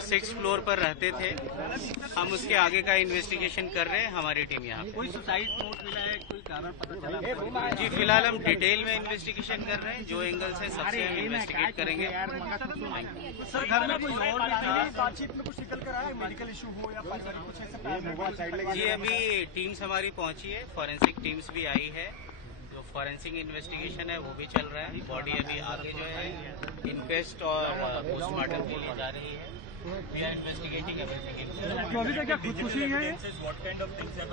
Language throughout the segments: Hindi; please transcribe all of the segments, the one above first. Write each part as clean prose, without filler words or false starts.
6th फ्लोर पर रहते थे। हम उसके आगे का इन्वेस्टिगेशन कर रहे हैं, हमारी टीम यहाँ पे। कोई सुसाइड नोट मिला है, कोई कारण पता चला? जी फिलहाल हम डिटेल में इन्वेस्टिगेशन कर रहे हैं, जो एंगल से सबसे हम इन्वेस्टिगेट करेंगे। सर घर में कोई और भी था? बातचीत में कुछ निकल कर आया, मेडिकल इशू हो या पारिवारिक कुछ ऐसा? जी अभी टीम्स हमारी पहुंची है, फॉरेंसिक टीम्स भी आई है, जो फॉरेंसिक इन्वेस्टिगेशन है वो भी चल रहा है। बॉडी अभी आगे जो है इनक्वेस्ट और पोस्टमार्टम के लिए जा रही है। We are investigating everything. तो अभी तक क्या खुदकुशी है? सर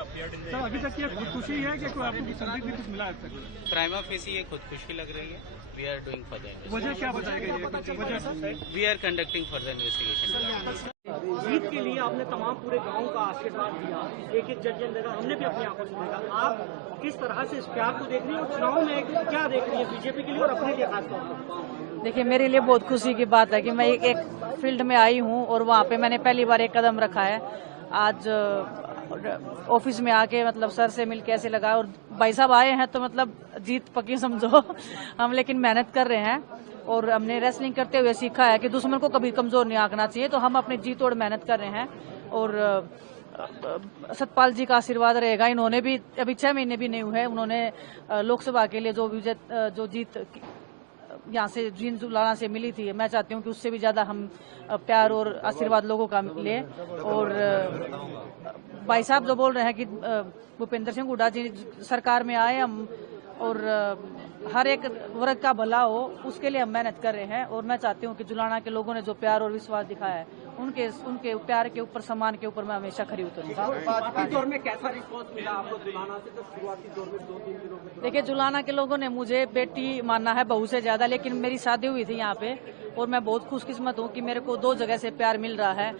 अभी तक क्या खुदकुशी है कि कोई आपको संदिग्ध भी कुछ मिला है अब तक? प्राइमा फेसी ये खुदकुशी लग रही है। वी आर डूइंग फर्दर वजह क्या बताएगा? We are conducting further investigation. जीत के लिए आपने तमाम पूरे गांव का आशीर्वाद दिया, एक एक जज देखा, हमने भी अपनी आंखों से देखा। आप किस तरह से इस प्यार को देख रही है और चुनाव में क्या देख रही है बीजेपी के लिए और अपने लिए खासतौर पर? देखिए, मेरे लिए बहुत खुशी की बात है कि मैं एक फील्ड में आई हूँ और वहाँ पे मैंने पहली बार एक कदम रखा है। आज ऑफिस में आके मतलब सर से मिलके ऐसे लगा, और भाई साहब आए हैं तो मतलब जीत पक्की समझो। हम लेकिन मेहनत कर रहे हैं और हमने रेसलिंग करते हुए सीखा है कि दुश्मन को कभी कमजोर नहीं आंकना चाहिए। तो हम अपनी जीत और मेहनत कर रहे हैं और सतपाल जी का आशीर्वाद रहेगा। इन्होंने भी अभी 6 महीने भी नहीं हुए, उन्होंने लोकसभा के लिए जो जीत यहाँ से जीन जुलाना से मिली थी, मैं चाहती हूँ कि उससे भी ज्यादा हम प्यार और आशीर्वाद लोगों का मिले। और भाई साहब जो बोल रहे हैं कि भूपेंद्र सिंह हुड्डा जी सरकार में आए हम और हर एक वर्ग का भला हो, उसके लिए हम मेहनत कर रहे हैं। और मैं चाहती हूँ कि जुलाना के लोगों ने जो प्यार और विश्वास दिखाया है, उनके प्यार के ऊपर, सम्मान के ऊपर मैं हमेशा खरी उतरूंगा। शुरुआती दौर में कैसा रिस्पॉन्स मिला आपको जुलाना से? तो शुरुआती दौर में 2-3 दिनों में देखिए, जुलाना के लोगों ने मुझे बेटी माना है, बहू से ज्यादा। लेकिन मेरी शादी हुई थी यहाँ पे और मैं बहुत खुशकिस्मत हूँ कि मेरे को 2 जगह से प्यार मिल रहा है।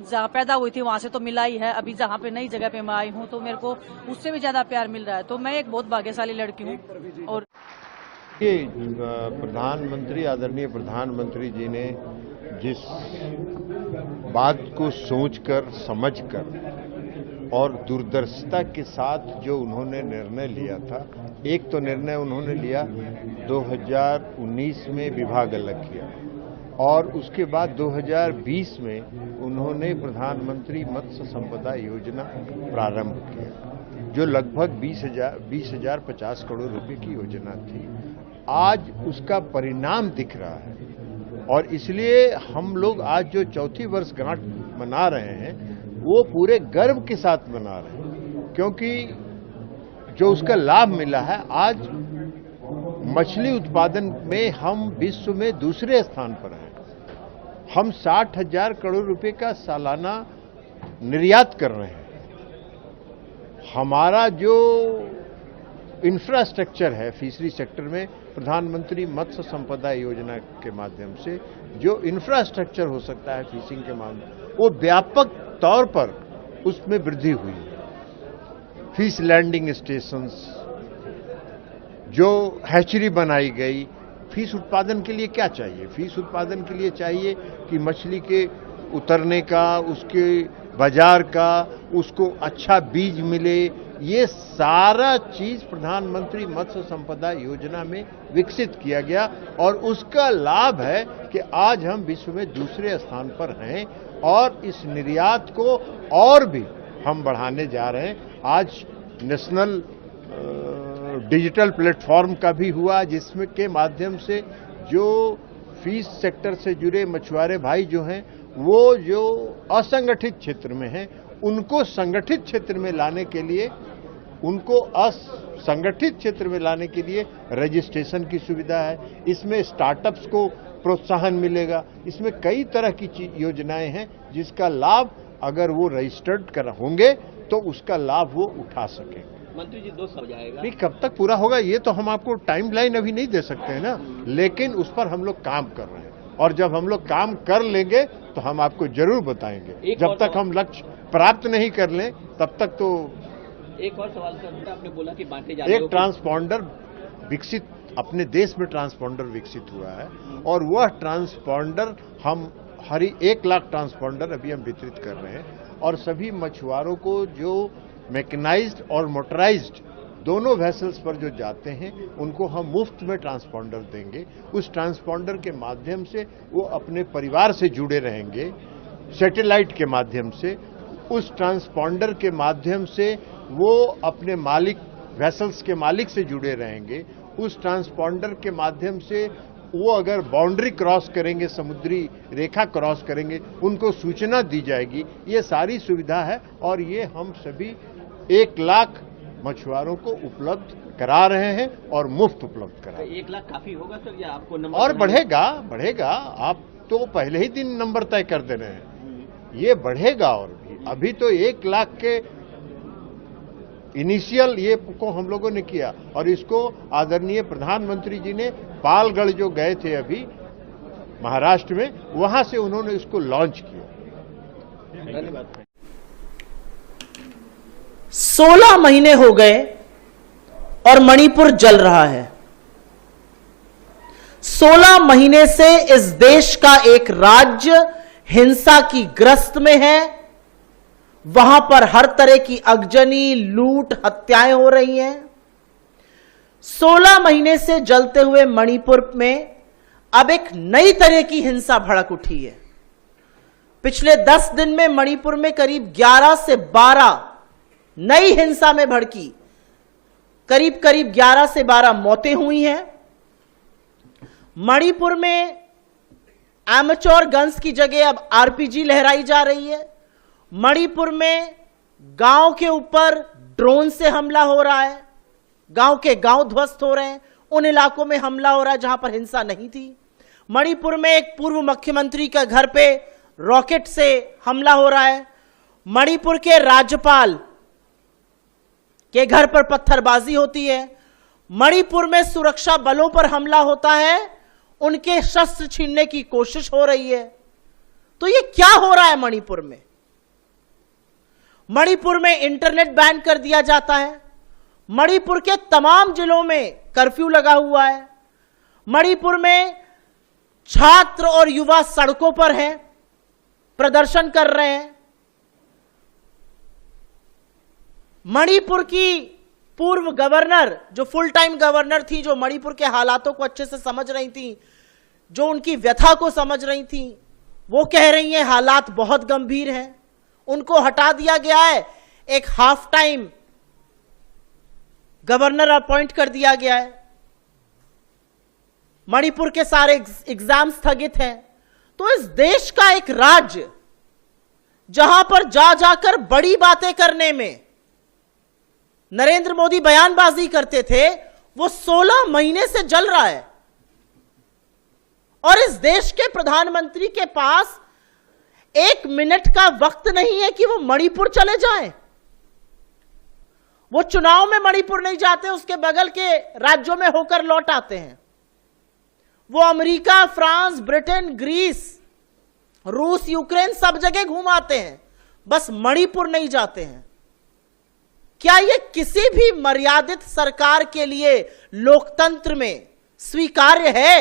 जहाँ पैदा हुई थी वहाँ से तो मिला ही है, अभी जहाँ पे नई जगह पे मैं आई हूँ तो मेरे को उससे भी ज्यादा प्यार मिल रहा है। तो मैं एक बहुत भाग्यशाली लड़की हूँ। और प्रधानमंत्री, आदरणीय प्रधानमंत्री जी ने जिस बात को सोचकर, समझकर और दूरदर्शिता के साथ जो उन्होंने निर्णय लिया था, एक तो निर्णय उन्होंने लिया 2019 में विभाग अलग किया और उसके बाद 2020 में उन्होंने प्रधानमंत्री मत्स्य संपदा योजना प्रारंभ किया, जो लगभग 20,050 करोड़ रुपए की योजना थी। आज उसका परिणाम दिख रहा है और इसलिए हम लोग आज जो 4थी वर्षगांठ मना रहे हैं वो पूरे गर्व के साथ मना रहे हैं, क्योंकि जो उसका लाभ मिला है, आज मछली उत्पादन में हम विश्व में दूसरे स्थान पर हैं। हम 60,000 करोड़ रुपए का सालाना निर्यात कर रहे हैं। हमारा जो इंफ्रास्ट्रक्चर है फिशरी सेक्टर में, प्रधानमंत्री मत्स्य संपदा योजना के माध्यम से जो इंफ्रास्ट्रक्चर हो सकता है फिशिंग के मामले, वो व्यापक तौर पर उसमें वृद्धि हुई है। फिश लैंडिंग स्टेशंस, जो हैचरी बनाई गई। फिश उत्पादन के लिए क्या चाहिए? फिश उत्पादन के लिए चाहिए कि मछली के उतरने का, उसके बाजार का, उसको अच्छा बीज मिले। ये सारा चीज प्रधानमंत्री मत्स्य संपदा योजना में विकसित किया गया और उसका लाभ है कि आज हम विश्व में दूसरे स्थान पर हैं और इस निर्यात को और भी हम बढ़ाने जा रहे हैं। आज नेशनल डिजिटल प्लेटफॉर्म का भी हुआ, जिसमें के माध्यम से जो फिश सेक्टर से जुड़े मछुआरे भाई जो हैं, वो जो असंगठित क्षेत्र में हैं, उनको संगठित क्षेत्र में लाने के लिए, उनको असंगठित क्षेत्र में लाने के लिए रजिस्ट्रेशन की सुविधा है। इसमें स्टार्टअप्स को प्रोत्साहन मिलेगा। इसमें कई तरह की योजनाएं हैं जिसका लाभ अगर वो रजिस्टर्ड कर होंगे तो उसका लाभ वो उठा सकेंगे। मंत्री जी 2 साल जाएगा, नहीं, कब तक पूरा होगा ये तो हम आपको टाइमलाइन अभी नहीं दे सकते हैं ना, लेकिन उस पर हम लोग काम कर रहे हैं और जब हम लोग काम कर लेंगे तो हम आपको जरूर बताएंगे। जब तक हम लक्ष्य प्राप्त नहीं कर लें तब तक तो। एक और सवाल सर, आपने बोला कि बांटे जा रहे एक ट्रांसपॉन्डर विकसित, अपने देश में ट्रांसपॉन्डर विकसित हुआ है और वह ट्रांसपॉन्डर हम 1 लाख ट्रांसपॉन्डर अभी हम वितरित कर रहे हैं और सभी मछुआरों को जो मैकेनाइज्ड और मोटराइज्ड दोनों वेसल्स पर जो जाते हैं उनको हम मुफ्त में ट्रांसपॉन्डर देंगे। उस ट्रांसपॉन्डर के माध्यम से वो अपने परिवार से जुड़े रहेंगे। सैटेलाइट के माध्यम से, उस ट्रांसपॉन्डर के माध्यम से वो अपने मालिक, वेसल्स के मालिक से जुड़े रहेंगे। उस ट्रांसपॉन्डर के माध्यम से वो अगर बाउंड्री क्रॉस करेंगे, समुद्री रेखा क्रॉस करेंगे, उनको सूचना दी जाएगी। ये सारी सुविधा है और ये हम सभी 1 लाख मछुआरों को उपलब्ध करा रहे हैं और मुफ्त उपलब्ध करा रहे हैं। 1 लाख काफी होगा सर, या आपको नंबर और बढ़ेगा। आप तो पहले ही दिन नंबर तय कर दे रहे हैं, ये बढ़ेगा और भी। अभी तो 1 लाख के इनिशियल ये को हम लोगों ने किया और इसको आदरणीय प्रधानमंत्री जी ने पालगढ़ जो गए थे अभी महाराष्ट्र में, वहां से उन्होंने इसको लॉन्च किया। धन्यवाद। 16 महीने हो गए और मणिपुर जल रहा है। 16 महीने से इस देश का एक राज्य हिंसा की ग्रस्त में है। वहां पर हर तरह की अगजनी, लूट, हत्याएं हो रही हैं। 16 महीने से जलते हुए मणिपुर में अब एक नई तरह की हिंसा भड़क उठी है। पिछले 10 दिन में मणिपुर में करीब 11 से 12 नई हिंसा में भड़की, करीब 11 से 12 मौतें हुई हैं। मणिपुर में एमेच्योर गन्स की जगह अब आरपीजी लहराई जा रही है। मणिपुर में गांव के ऊपर ड्रोन से हमला हो रहा है, गांव के गांव ध्वस्त हो रहे हैं, उन इलाकों में हमला हो रहा है जहां पर हिंसा नहीं थी। मणिपुर में एक पूर्व मुख्यमंत्री के घर पे रॉकेट से हमला हो रहा है। मणिपुर के राज्यपाल के घर पर पत्थरबाजी होती है। मणिपुर में सुरक्षा बलों पर हमला होता है, उनके शस्त्र छीनने की कोशिश हो रही है। तो ये क्या हो रहा है मणिपुर में? मणिपुर में इंटरनेट बैन कर दिया जाता है। मणिपुर के तमाम जिलों में कर्फ्यू लगा हुआ है। मणिपुर में छात्र और युवा सड़कों पर हैं, प्रदर्शन कर रहे हैं। मणिपुर की पूर्व गवर्नर, जो फुल टाइम गवर्नर थी, जो मणिपुर के हालातों को अच्छे से समझ रही थी, जो उनकी व्यथा को समझ रही थी, वो कह रही हैं हालात बहुत गंभीर हैं। उनको हटा दिया गया है, एक हाफ टाइम गवर्नर अपॉइंट कर दिया गया है। मणिपुर के सारे एग्जाम स्थगित हैं। तो इस देश का एक राज्य जहां पर जा जाकर बड़ी बातें करने में नरेंद्र मोदी बयानबाजी करते थे, वो 16 महीने से जल रहा है। और इस देश के प्रधानमंत्री के पास 1 मिनट का वक्त नहीं है कि वो मणिपुर चले जाएं। वो चुनाव में मणिपुर नहीं जाते, उसके बगल के राज्यों में होकर लौट आते हैं। वो अमेरिका, फ्रांस, ब्रिटेन, ग्रीस, रूस, यूक्रेन सब जगह घुमाते हैं, बस मणिपुर नहीं जाते हैं। क्या ये किसी भी मर्यादित सरकार के लिए लोकतंत्र में स्वीकार्य है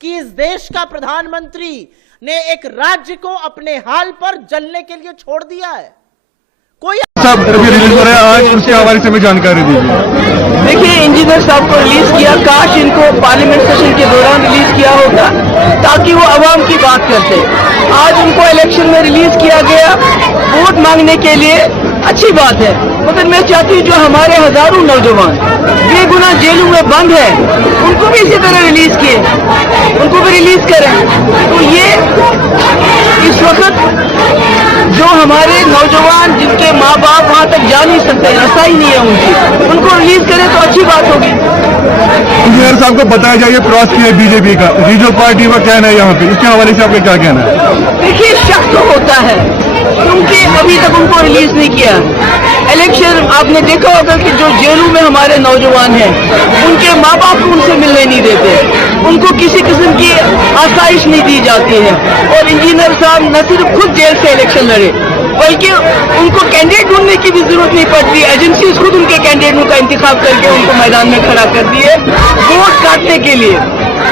कि इस देश का प्रधानमंत्री ने एक राज्य को अपने हाल पर जलने के लिए छोड़ दिया है? कोई साहब अभी रिलीज हो रहा है आज, उसके हवाले से हमें जानकारी दीजिए। देखिए, इंजीनियर साहब को रिलीज किया, काश इनको पार्लियामेंट सेशन के दौरान रिलीज किया होगा ताकि वो अवाम की बात करते। आज उनको इलेक्शन में रिलीज किया गया वोट मांगने के लिए, अच्छी बात है, मगर मैं चाहती हूँ जो हमारे हजारों नौजवान बेगुनाह जेलों में बंद है, उनको भी इसी तरह रिलीज किए, उनको भी रिलीज करें। तो ये इस वक्त जो हमारे नौजवान जिनके माँ बाप वहाँ तक जा नहीं सकते, रास्ता ही नहीं है उनकी, उनको रिलीज करें तो अच्छी बात होगी। इंजीनियर साहब को बताया जाए क्रॉस किया बीजेपी का, रीजनल पार्टी का कहना है यहाँ पे, इसके हवाले से आपका क्या कहना है? देखिए, शक तो होता है क्योंकि अभी तक उनको रिलीज नहीं किया। इलेक्शन आपने देखा होगा कि जो जेलों में हमारे नौजवान हैं, उनके माँ बाप उनसे मिलने नहीं देते, उनको किसी किस्म की आसाइश नहीं दी जाती है। और इंजीनियर साहब न सिर्फ खुद जेल से इलेक्शन लड़े, बल्कि उनको कैंडिडेट ढूंढने की भी जरूरत नहीं पड़ती, एजेंसीज खुद उनके कैंडिडेटों का इंतखाब करके उनको मैदान में खड़ा कर दिए वोट काटने के लिए।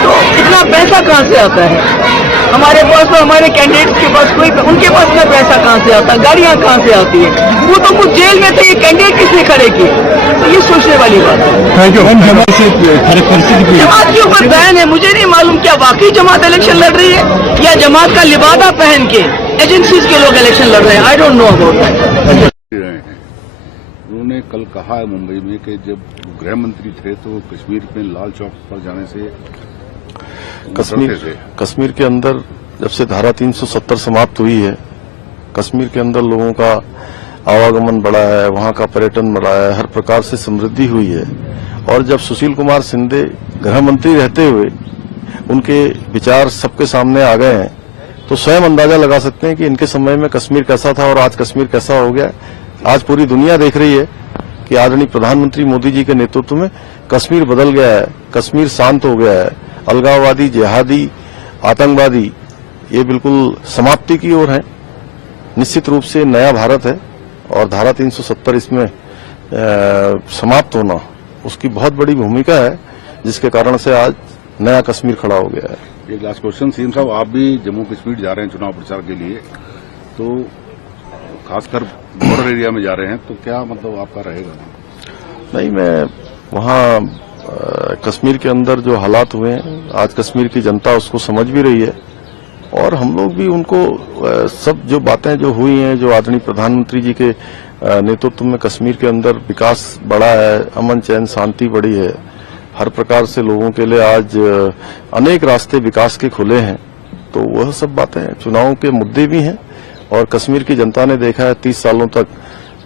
तो इतना पैसा कहाँ से आता है? हमारे पास तो हमारे कैंडिडेट्स के पास कोई, उनके पास इतना पैसा कहाँ से आता है? गाड़ियाँ कहाँ से आती है? वो तो कुछ जेल में थे, ये कैंडिडेट किसने खड़े किए? तो ये सोचने वाली बात है। Thank you. जमात के ऊपर बैन है, मुझे नहीं मालूम क्या वाकई जमात इलेक्शन लड़ रही है या जमात का लिबादा पहन के एजेंसीज के लोग इलेक्शन लड़ रहे हैं। I don't know about that. रहे हैं। उन्होंने कल कहा है मुंबई में कि जब गृह मंत्री थे तो कश्मीर में लाल चौक पर जाने से कश्मीर के अंदर जब से धारा 370 समाप्त हुई है, कश्मीर के अंदर लोगों का आवागमन बढ़ा है, वहां का पर्यटन बढ़ा है, हर प्रकार से समृद्धि हुई है। और जब सुशील कुमार शिंदे गृह मंत्री रहते हुए उनके विचार सबके सामने आ गए हैं, तो स्वयं अंदाजा लगा सकते हैं कि इनके समय में कश्मीर कैसा था और आज कश्मीर कैसा हो गया। आज पूरी दुनिया देख रही है कि आदरणीय प्रधानमंत्री मोदी जी के नेतृत्व में कश्मीर बदल गया है, कश्मीर शांत हो गया है। अलगाववादी, जिहादी, आतंकवादी ये बिल्कुल समाप्ति की ओर है। निश्चित रूप से नया भारत है और धारा 370 इसमें समाप्त होना उसकी बहुत बड़ी भूमिका है, जिसके कारण से आज नया कश्मीर खड़ा हो गया है। एक लास्ट क्वेश्चन, सीएम साहब आप भी जम्मू कश्मीर जा रहे हैं चुनाव प्रचार के लिए, तो खासकर बॉर्डर एरिया में जा रहे हैं, तो क्या मतलब आपका रहेगा? नहीं, मैं वहां कश्मीर के अंदर जो हालात हुए हैं, आज कश्मीर की जनता उसको समझ भी रही है और हम लोग भी उनको सब जो बातें जो हुई हैं, जो आदरणीय प्रधानमंत्री जी के नेतृत्व में कश्मीर के अंदर विकास बढ़ा है, अमन चैन शांति बढ़ी है, हर प्रकार से लोगों के लिए आज अनेक रास्ते विकास के खुले हैं, तो वह सब बातें चुनाव के मुद्दे भी हैं। और कश्मीर की जनता ने देखा है 30 सालों तक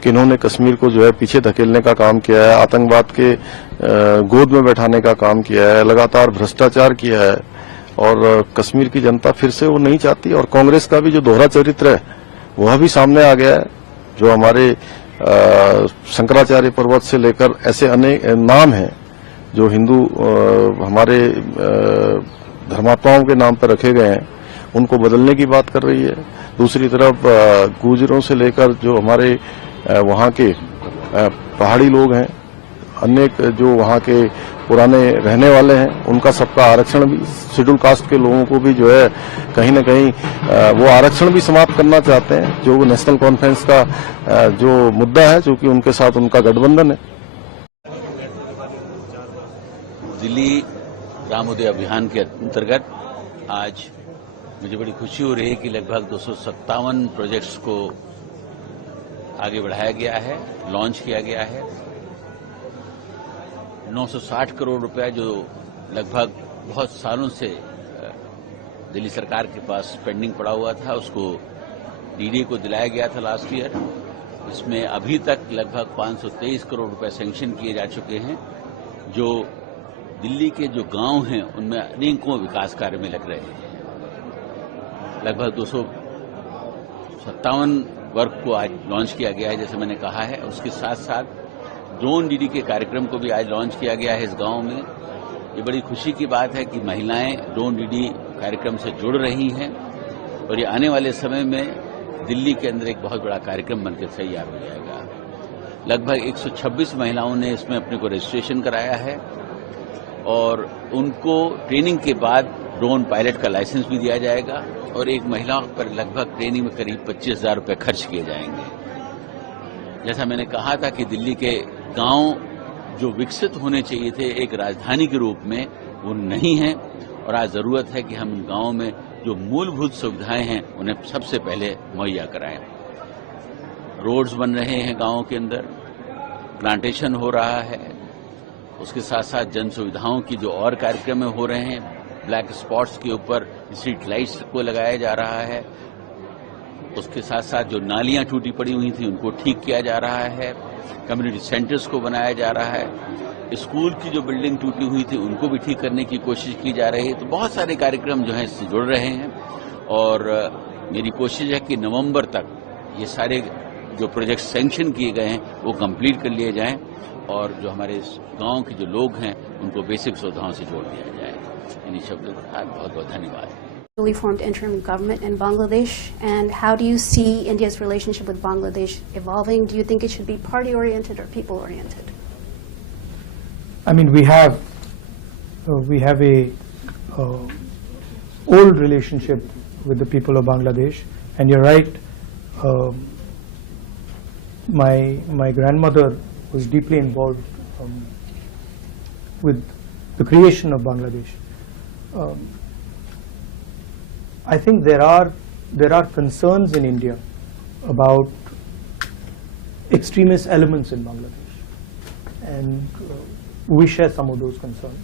कि इन्होंने कश्मीर को जो है पीछे धकेलने का काम किया है, आतंकवाद के गोद में बैठाने का काम किया है, लगातार भ्रष्टाचार किया है और कश्मीर की जनता फिर से वो नहीं चाहती। और कांग्रेस का भी जो दोहरा चरित्र है वह भी सामने आ गया है। जो हमारे शंकराचार्य पर्वत से लेकर ऐसे अनेक नाम हैं जो हिंदू हमारे धर्मात्माओं के नाम पर रखे गए हैं, उनको बदलने की बात कर रही है। दूसरी तरफ गुर्जरों से लेकर जो हमारे वहां के पहाड़ी लोग हैं, अनेक जो वहां के पुराने रहने वाले हैं, उनका सबका आरक्षण भी, शेड्यूल कास्ट के लोगों को भी जो है कहीं न कहीं वो आरक्षण भी समाप्त करना चाहते हैं, जो नेशनल कॉन्फ्रेंस का जो मुद्दा है, जो कि उनके साथ उनका गठबंधन है। दिल्ली ग्रामोदय अभियान के अंतर्गत आज मुझे बड़ी खुशी हो रही है कि लगभग 257 प्रोजेक्ट्स को आगे बढ़ाया गया है, लॉन्च किया गया है। 960 करोड़ रुपया जो लगभग बहुत सालों से दिल्ली सरकार के पास पेंडिंग पड़ा हुआ था, उसको डीडीए को दिलाया गया था लास्ट ईयर। इसमें अभी तक लगभग 523 करोड़ रुपए सैंक्शन किए जा चुके हैं, जो दिल्ली के जो गांव हैं उनमें अनेकों विकास कार्य में लग रहे हैं। लगभग 257 वर्क को आज लॉन्च किया गया है, जैसे मैंने कहा है। उसके साथ साथ ड्रोन डीडी के कार्यक्रम को भी आज लॉन्च किया गया है इस गांव में। ये बड़ी खुशी की बात है कि महिलाएं ड्रोन डीडी कार्यक्रम से जुड़ रही हैं और ये आने वाले समय में दिल्ली के अंदर एक बहुत बड़ा कार्यक्रम बनकर तैयार हो जाएगा। लगभग 126 महिलाओं ने इसमें अपने को रजिस्ट्रेशन कराया है और उनको ट्रेनिंग के बाद ड्रोन पायलट का लाइसेंस भी दिया जाएगा और एक महिला पर लगभग ट्रेनिंग में करीब 25,000 रुपए खर्च किए जाएंगे। जैसा मैंने कहा था कि दिल्ली के गांव जो विकसित होने चाहिए थे एक राजधानी के रूप में, वो नहीं है और आज जरूरत है कि हम उन गांवों में जो मूलभूत सुविधाएं हैं उन्हें सबसे पहले मुहैया कराएं। रोड्स बन रहे हैं गांवों के अंदर, प्लांटेशन हो रहा है, उसके साथ साथ जन सुविधाओं की जो और कार्यक्रम हो रहे हैं, ब्लैक स्पॉट्स के ऊपर स्ट्रीट लाइट्स को लगाया जा रहा है। उसके साथ साथ जो नालियां टूटी पड़ी हुई थी उनको ठीक किया जा रहा है, कम्युनिटी सेंटर्स को बनाया जा रहा है, स्कूल की जो बिल्डिंग टूटी हुई थी उनको भी ठीक करने की कोशिश की जा रही है। तो बहुत सारे कार्यक्रम जो हैं इससे जुड़ रहे हैं और मेरी कोशिश है कि नवंबर तक ये सारे जो प्रोजेक्ट सैंक्शन किए गए हैं वो कंप्लीट कर लिए जाएं और जो हमारे गांव के जो लोग हैं उनको बेसिक सुविधाओं से जोड़ दिया जाए। इन्हीं शब्दों के साथ बहुत बहुत धन्यवाद। Newly formed interim government in Bangladesh, and how do you see India's relationship with Bangladesh evolving? Do you think it should be party-oriented or people-oriented? I mean, we have a old relationship with the people of Bangladesh, and you're right. My grandmother was deeply involved with the creation of Bangladesh. I think there are there are concerns in India about extremist elements in Bangladesh, and we share some of those concerns.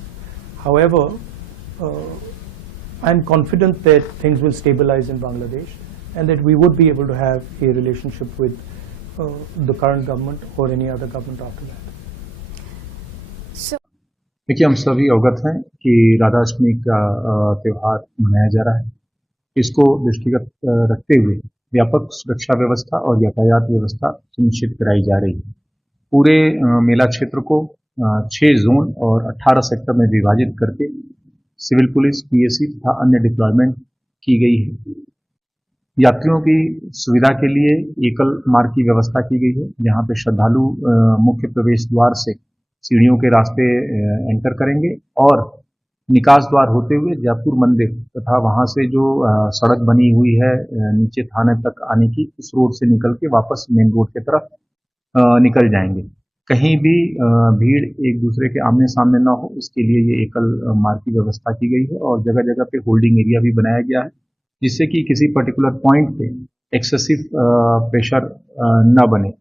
However, I'm confident that things will stabilize in Bangladesh and that we would be able to have a relationship with the current government or any other government after that. देखिए, हम सभी अवगत हैं कि राधाष्टमी का त्यौहार मनाया जा रहा है। इसको दृष्टिगत रखते हुए व्यापक सुरक्षा व्यवस्था और यातायात व्यवस्था सुनिश्चित कराई जा रही है। पूरे मेला क्षेत्र को 6 जोन और 18 सेक्टर में विभाजित करके सिविल पुलिस, पीएसी तथा अन्य डिप्लॉयमेंट की गई है। यात्रियों की सुविधा के लिए एकल मार्ग की व्यवस्था की गई है, जहां पे श्रद्धालु मुख्य प्रवेश द्वार से सीढ़ियों के रास्ते एंटर करेंगे और निकास द्वार होते हुए जयपुर मंदिर तथा वहां से जो सड़क बनी हुई है नीचे थाने तक आने की, उस रोड से निकल के वापस मेन रोड की तरफ निकल जाएंगे। कहीं भी भीड़ एक दूसरे के आमने सामने न हो, इसके लिए ये एकल मार्ग की व्यवस्था की गई है और जगह जगह पे होल्डिंग एरिया भी बनाया गया है, जिससे कि किसी पर्टिकुलर पॉइंट पे एक्सेसिव प्रेशर न बने।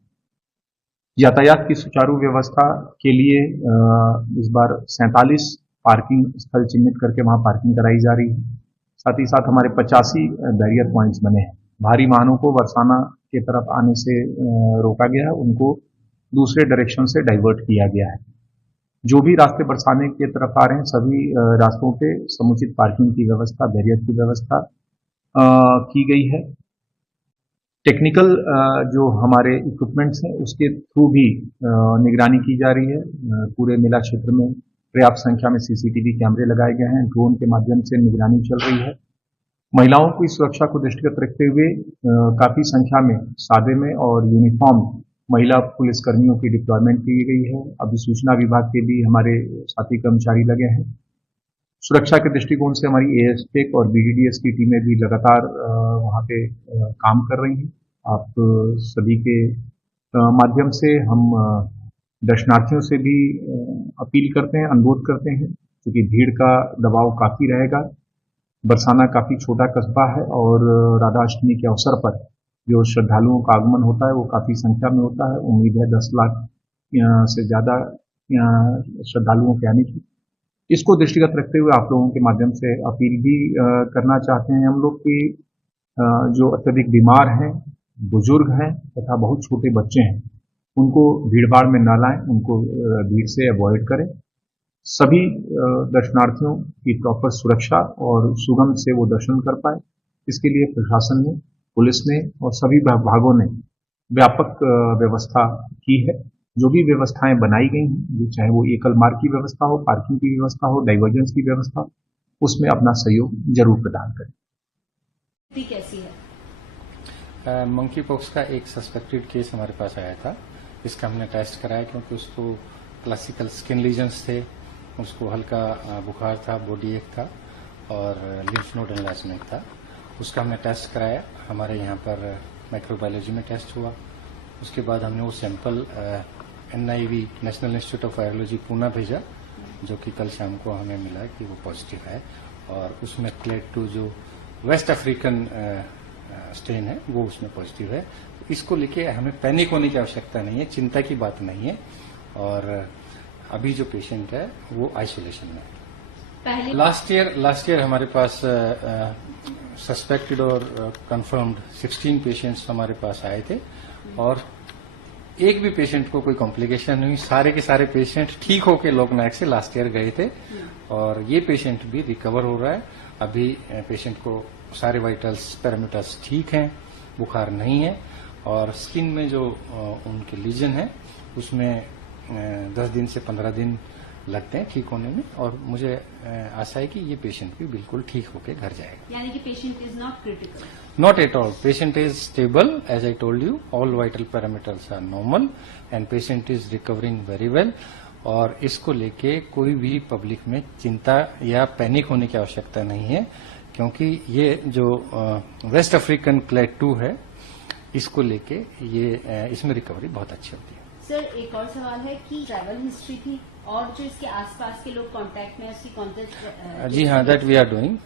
यातायात की सुचारू व्यवस्था के लिए इस बार 47 पार्किंग स्थल चिन्हित करके वहां पार्किंग कराई जा रही है। साथ ही साथ हमारे 85 बैरियर पॉइंट्स बने हैं। भारी वाहनों को बरसाना के तरफ आने से रोका गया है, उनको दूसरे डायरेक्शन से डाइवर्ट किया गया है। जो भी रास्ते बरसाने के तरफ आ रहे हैं, सभी रास्तों पे समुचित पार्किंग की व्यवस्था, बैरियर की व्यवस्था की गई है। टेक्निकल जो हमारे इक्विपमेंट्स हैं, उसके थ्रू भी निगरानी की जा रही है। पूरे मेला क्षेत्र में पर्याप्त संख्या में सीसीटीवी कैमरे लगाए गए हैं, ड्रोन के माध्यम से निगरानी चल रही है। महिलाओं की सुरक्षा को दृष्टिगत रखते हुए काफी संख्या में सादे में और यूनिफॉर्म महिला पुलिसकर्मियों की डिप्लॉयमेंट की गई है। अभी सूचना विभाग के भी हमारे साथी कर्मचारी लगे हैं। सुरक्षा के दृष्टिकोण से हमारी एएसटेक और बीडीडीएस की टीमें भी लगातार वहां पे काम कर रही हैं। आप सभी के माध्यम से हम दर्शनार्थियों से भी अपील करते हैं, अनुरोध करते हैं, क्योंकि भीड़ का दबाव काफी रहेगा। बरसाना काफी छोटा कस्बा है और राधाष्टमी के अवसर पर जो श्रद्धालुओं का आगमन होता है वो काफी संख्या में होता है। उम्मीद है 10 लाख से ज्यादा श्रद्धालुओं के आने की। इसको दृष्टिगत रखते हुए आप लोगों के माध्यम से अपील भी करना चाहते हैं हम लोग कि जो अत्यधिक बीमार हैं, बुजुर्ग हैं तथा बहुत छोटे बच्चे हैं, उनको भीड़भाड़ में न लाएं, उनको भीड़ से अवॉइड करें। सभी दर्शनार्थियों की प्रॉपर सुरक्षा और सुगम से वो दर्शन कर पाए, इसके लिए प्रशासन ने, पुलिस ने और सभी विभागों ने व्यापक व्यवस्था की है। जो भी व्यवस्थाएं बनाई गई हैं, चाहे वो एकल मार्ग की व्यवस्था हो, पार्किंग की व्यवस्था हो, डाइवर्जेंस की व्यवस्था, उसमें अपना सहयोग जरूर प्रदान करें। कैसी है? मंकी पॉक्स का एक सस्पेक्टेड केस हमारे पास आया था। इसका हमने टेस्ट कराया क्योंकि उसको क्लासिकल स्किन लीजन्स थे, उसको हल्का बुखार था, बॉडी एक था और लिम्फ नोड एनलार्जमेंट था। उसका हमने टेस्ट कराया। हमारे यहाँ पर माइक्रोबायोलॉजी में टेस्ट हुआ। उसके बाद हमने वो sample NIV national institute of virology Poona भेजा, जो कि कल शाम को हमें मिला कि वो पॉजिटिव है और उसमें क्लेड 2 जो वेस्ट अफ्रीकन स्ट्रेन है वो उसमें पॉजिटिव है। इसको लेके हमें पैनिक होने की आवश्यकता नहीं है, चिंता की बात नहीं है। और अभी जो पेशेंट है वो आइसोलेशन में है। लास्ट ईयर हमारे पास सस्पेक्टेड और कंफर्म्ड 16 पेशेंट्स हमारे पास आए थे और एक भी पेशेंट को कोई कॉम्प्लिकेशन नहीं। सारे के सारे पेशेंट ठीक होके लोकनायक से लास्ट ईयर गए थे और ये पेशेंट भी रिकवर हो रहा है। अभी पेशेंट को सारे वाइटल्स पैरामीटर्स ठीक हैं, बुखार नहीं है और स्किन में जो उनके लीजन है उसमें 10 दिन से 15 दिन लगते हैं ठीक होने में और मुझे आशा है कि ये पेशेंट भी बिल्कुल ठीक होकर घर जाएगा। यानी कि patient is not critical? Not at all. Patient is stable. As I told you, all vital parameters are normal and patient is recovering very well. और इसको लेके कोई भी पब्लिक में चिंता या पैनिक होने की आवश्यकता नहीं है, क्योंकि ये जो वेस्ट अफ्रीकन क्लेड 2 है, इसको लेके ये इसमें रिकवरी बहुत अच्छी होती है। सर एक और सवाल है कि ट्रैवल हिस्ट्री थी और जो इसके आसपास के लोग कांटेक्ट में उसकी कांटेक्ट जी हाँ, दैट वी आर डूइंग।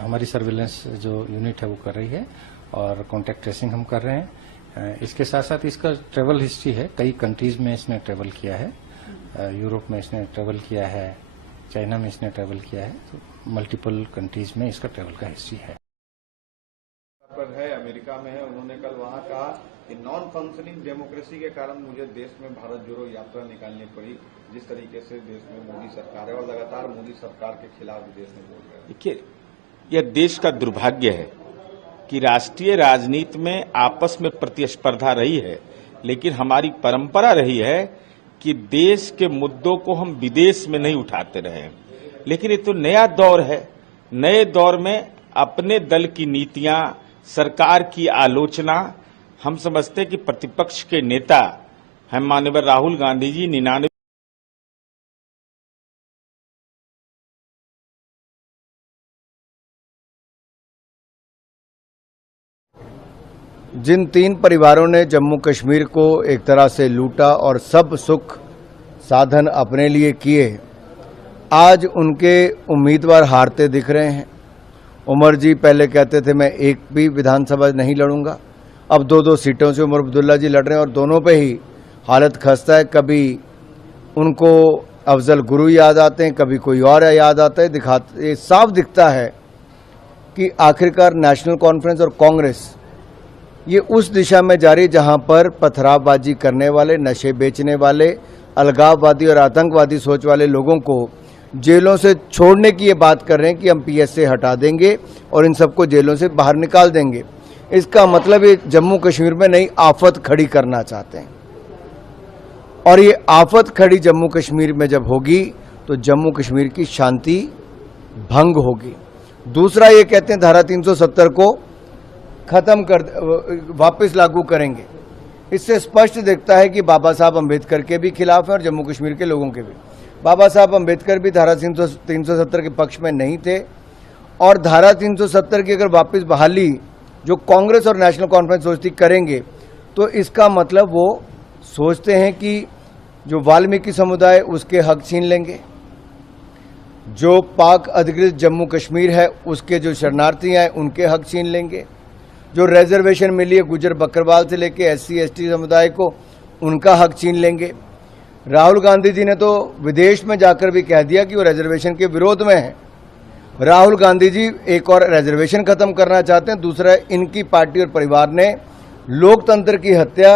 हमारी सर्विलेंस जो यूनिट है वो कर रही है और कांटेक्ट ट्रेसिंग हम कर रहे हैं। इसके साथ साथ इसका ट्रेवल हिस्ट्री है, कई कंट्रीज में इसने ट्रेवल किया है, यूरोप में इसने ट्रेवल किया है, चाइना में इसने ट्रेवल किया है, तो मल्टीपल कंट्रीज में इसका ट्रेवल का हिस्ट्री है। पर है, अमेरिका में है, उन्होंने कल वहां कहा कि नॉन फंक्शनिंग डेमोक्रेसी के कारण मुझे देश में भारत जोड़ो यात्रा निकालनी पड़ी। जिस तरीके से देश में मोदी सरकार है और लगातार मोदी सरकार के खिलाफ भी देश में बोल रहे हैं। देखिए, यह देश का दुर्भाग्य है कि राष्ट्रीय राजनीति में आपस में प्रतिस्पर्धा रही है, लेकिन हमारी परंपरा रही है कि देश के मुद्दों को हम विदेश में नहीं उठाते रहे। लेकिन ये तो नया दौर है, नए दौर में अपने दल की नीतियां, सरकार की आलोचना, हम समझते कि प्रतिपक्ष के नेता हम माननीय राहुल गांधी जी 99 जिन 3 परिवारों ने जम्मू कश्मीर को एक तरह से लूटा और सब सुख साधन अपने लिए किए, आज उनके उम्मीदवार हारते दिख रहे हैं। उमर जी पहले कहते थे मैं एक भी विधानसभा नहीं लड़ूंगा, अब 2-2 सीटों से उमर अब्दुल्ला जी लड़ रहे हैं और दोनों पे ही हालत खस्ता है। कभी उनको अफजल गुरु याद आते हैं, कभी कोई और याद आता है। ये साफ दिखता है कि आखिरकार नेशनल कॉन्फ्रेंस और कांग्रेस ये उस दिशा में जा रही जहां पर पथरावबाजी करने वाले, नशे बेचने वाले, अलगाववादी और आतंकवादी सोच वाले लोगों को जेलों से छोड़ने की ये बात कर रहे हैं कि हम पीएस से हटा देंगे और इन सबको जेलों से बाहर निकाल देंगे। इसका मतलब ये जम्मू कश्मीर में नई आफत खड़ी करना चाहते हैं और ये आफत खड़ी जम्मू कश्मीर में जब होगी तो जम्मू कश्मीर की शांति भंग होगी। दूसरा, ये कहते हैं धारा 370 को खत्म कर वापस लागू करेंगे। इससे स्पष्ट दिखता है कि बाबा साहब अंबेडकर के भी खिलाफ है और जम्मू कश्मीर के लोगों के भी। बाबा साहब अंबेडकर भी धारा 370 के पक्ष में नहीं थे और धारा 370 की अगर वापस बहाली जो कांग्रेस और नेशनल कॉन्फ्रेंस सोचती करेंगे तो इसका मतलब वो सोचते हैं कि जो वाल्मीकि समुदाय उसके हक छीन लेंगे, जो पाक अधिकृत जम्मू कश्मीर है उसके जो शरणार्थी हैं उनके हक छीन लेंगे, जो रिजर्वेशन मिली है गुजर बकरवाल से लेके SC ST समुदाय को उनका हक छीन लेंगे। राहुल गांधी जी ने तो विदेश में जाकर भी कह दिया कि वो रिजर्वेशन के विरोध में है। राहुल गांधी जी एक और रिजर्वेशन खत्म करना चाहते हैं, दूसरा इनकी पार्टी और परिवार ने लोकतंत्र की हत्या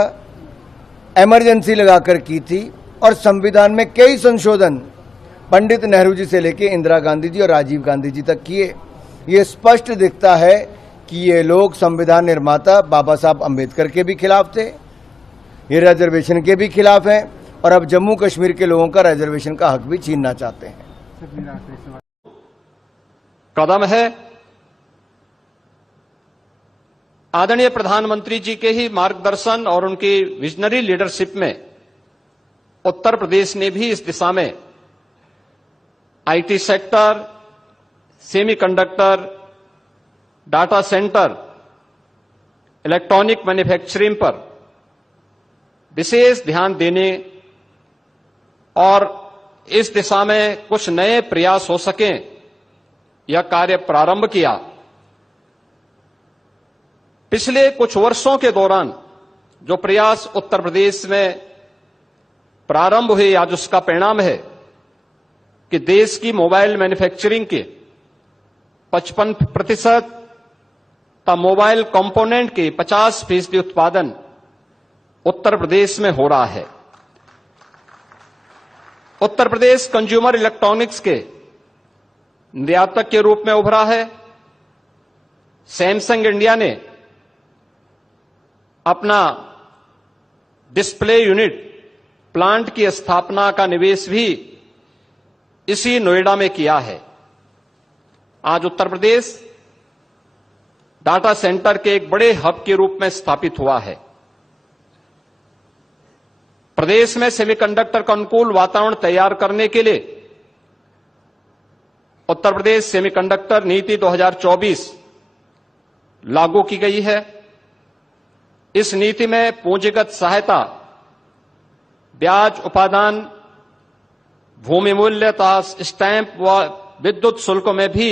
इमरजेंसी लगाकर की थी और संविधान में कई संशोधन पंडित नेहरू जी से लेकर इंदिरा गांधी जी और राजीव गांधी जी तक किए। ये स्पष्ट दिखता है कि ये लोग संविधान निर्माता बाबा साहब अंबेडकर के भी खिलाफ थे, ये रिजर्वेशन के भी खिलाफ हैं और अब जम्मू कश्मीर के लोगों का रिजर्वेशन का हक भी छीनना चाहते हैं। कदम है आदरणीय प्रधानमंत्री जी के ही मार्गदर्शन और उनकी विजनरी लीडरशिप में उत्तर प्रदेश ने भी इस दिशा में IT sector, semiconductor, data centre, electronic manufacturing पर विशेष ध्यान देने और इस दिशा में कुछ नए प्रयास हो सकें यह कार्य प्रारंभ किया। पिछले कुछ वर्षों के दौरान जो प्रयास उत्तर प्रदेश में प्रारंभ हुए, आज उसका परिणाम है कि देश की मोबाइल मैन्युफैक्चरिंग के 55% तथा मोबाइल कंपोनेंट के 50% उत्पादन उत्तर प्रदेश में हो रहा है। उत्तर प्रदेश कंज्यूमर इलेक्ट्रॉनिक्स के निर्यातक के रूप में उभरा है। सैमसंग इंडिया ने अपना डिस्प्ले यूनिट प्लांट की स्थापना का निवेश भी इसी नोएडा में किया है। आज उत्तर प्रदेश डाटा सेंटर के एक बड़े हब के रूप में स्थापित हुआ है। प्रदेश में सेमीकंडक्टर का अनुकूल वातावरण तैयार करने के लिए उत्तर प्रदेश सेमीकंडक्टर नीति 2024 लागू की गई है। इस नीति में पूंजीगत सहायता ब्याज उपादान, भूमि मूल्यता, स्टैंप व विद्युत शुल्क में भी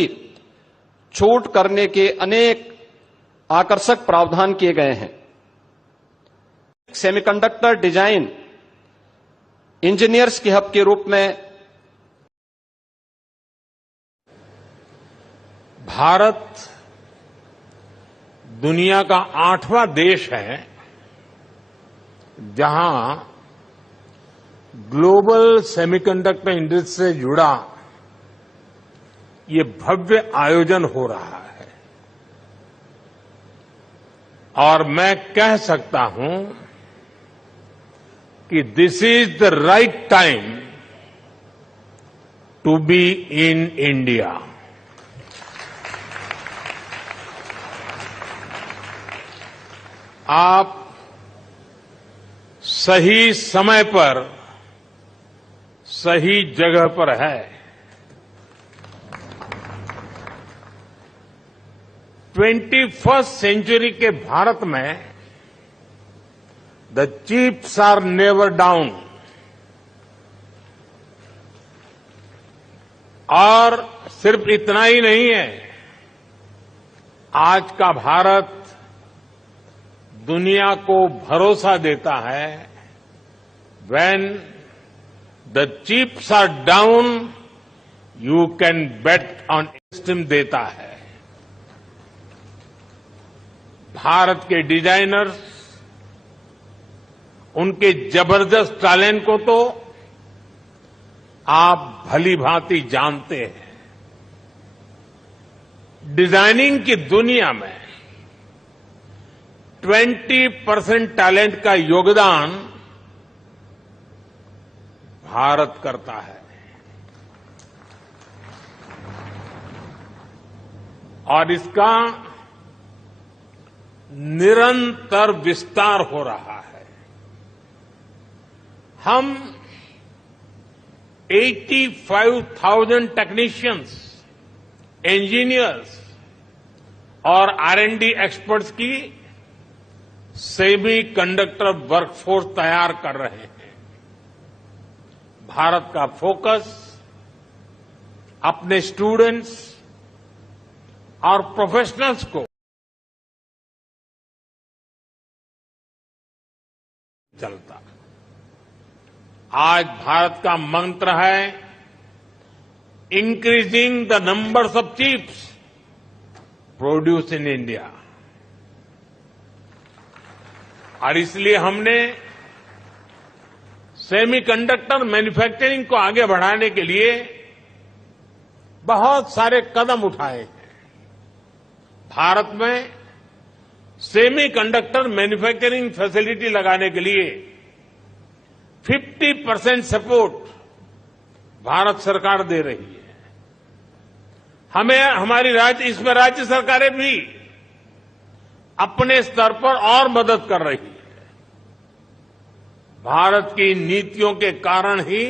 छूट करने के अनेक आकर्षक प्रावधान किए गए हैं। सेमीकंडक्टर डिजाइन इंजीनियर्स के हब के रूप में भारत दुनिया का 8वां देश है जहां ग्लोबल सेमीकंडक्टर इंडस्ट्री से जुड़ा ये भव्य आयोजन हो रहा है और मैं कह सकता हूं कि this is the right time to be in India. आप सही समय पर सही जगह पर है। 21st सेंचुरी के भारत में the chips are never down और सिर्फ इतना ही नहीं है, आज का भारत दुनिया को भरोसा देता है when the chips are down you can bet on system देता है। भारत के डिजाइनर्स, उनके जबरदस्त टैलेंट को तो आप भली भांति जानते हैं। डिजाइनिंग की दुनिया में 20% टैलेंट का योगदान भारत करता है और इसका निरंतर विस्तार हो रहा है। हम 85,000 टेक्नीशियंस, इंजीनियर्स और R&D एक्सपर्ट्स की सेमी कंडक्टर वर्कफोर्स तैयार कर रहे हैं। भारत का फोकस अपने स्टूडेंट्स और प्रोफेशनल्स को चलता। आज भारत का मंत्र है increasing the numbers of chips produce in India और इसलिए हमने सेमीकंडक्टर मैन्युफैक्चरिंग को आगे बढ़ाने के लिए बहुत सारे कदम उठाए हैं। भारत में सेमीकंडक्टर मैन्युफैक्चरिंग फैसिलिटी लगाने के लिए 50% सपोर्ट भारत सरकार दे रही है। हमें इसमें राज्य सरकारें भी अपने स्तर पर और मदद कर रही है। भारत की नीतियों के कारण ही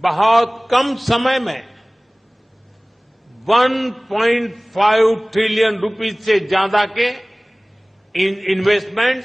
बहुत कम समय में 1.5 ट्रिलियन रुपीज से ज्यादा के इन्वेस्टमेंट